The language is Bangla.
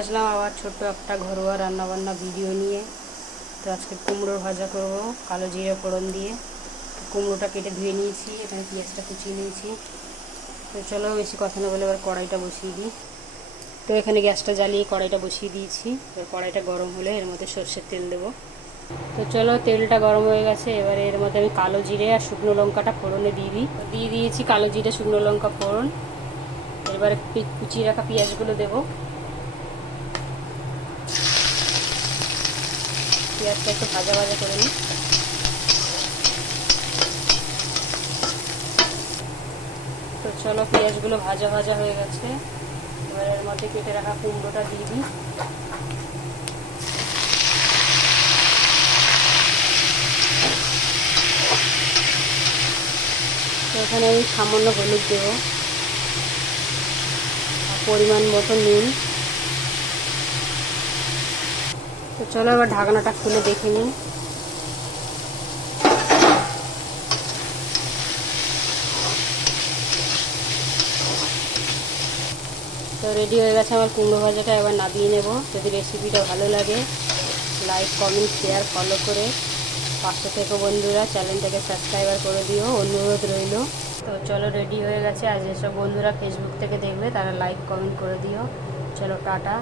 আসলাম আবার ছোট্ট একটা ঘরোয়া রান্নাবান্না ভিডিও নিয়ে। তো আজকে কুমড়োর ভাজা করব কালো জিরে ফোড়ন দিয়ে। কুমড়োটা কেটে ধুয়ে নিয়েছি, এখানে পেঁয়াজটা কুচিয়ে নিয়েছি। তো চলো বেশি কথা না বলে এবার কড়াইটা বসিয়ে দিই। তো এখানে গ্যাসটা জ্বালিয়ে কড়াইটা বসিয়ে দিয়েছি। এবার কড়াইটা গরম হলে এর মধ্যে সর্ষের তেল দেবো। তো চলো তেলটা গরম হয়ে গেছে, এবারে এর মধ্যে আমি কালো জিরে আর শুকনো লঙ্কাটা ফোড়নে দিয়ে দিয়েছি কালো জিরে শুকনো লঙ্কা ফোড়ন। এবারে কুচিয়ে রাখা পেঁয়াজগুলো দেবো। পেঁয়াজটা একটু ভাজা ভাজা করে নিই। তো চলো পেঁয়াজগুলো ভাজা ভাজা হয়ে গেছে, এবার এর মধ্যে কেটে রাখা কুমড়োটা দিয়ে দিই। তো এখানে আমি সামান্য হলুদ দেবো, পরিমাণ মতো নুন। তো চলো এবার ঢাকনাটা খুলে দেখে নিই। তো রেডি হয়ে গেছে আমার কুমড়ো ভাজাটা, এবার নামিয়ে নেব। যদি রেসিপিটা ভালো লাগে লাইক কমেন্ট শেয়ার ফলো করে পাশে থেকে বন্ধুরা চ্যানেলটাকে সাবস্ক্রাইবার করে দিও, অনুরোধ রইল। তো চলো রেডি হয়ে গেছে। আর যেসব বন্ধুরা ফেসবুক থেকে দেখবে তারা লাইক কমেন্ট করে দিও। চলো টাটা।